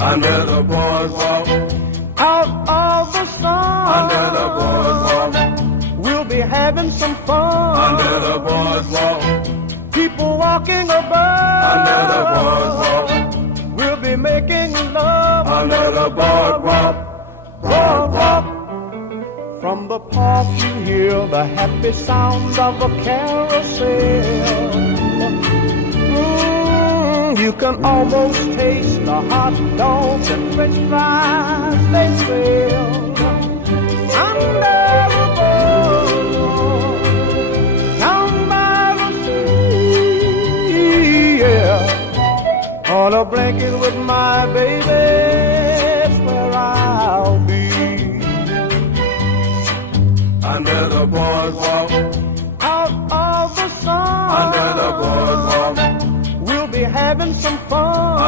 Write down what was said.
Under the boardwalk. Out of the sun. Under the boardwalk. We'll be having some fun. Under the boardwalk. People walking above. Under the boardwalk. We'll be making love. Under the boardwalk. Boardwalk. From the park you hear the happy sounds of a carousel. You can almost taste the hot dogs and french fries they sell. Under the boardwalk, down by the sea, yeah. On a blanket with my baby, that's where I'll be. Under the boardwalk. Out of the sun. Under the boardwalk. We'll be having some fun.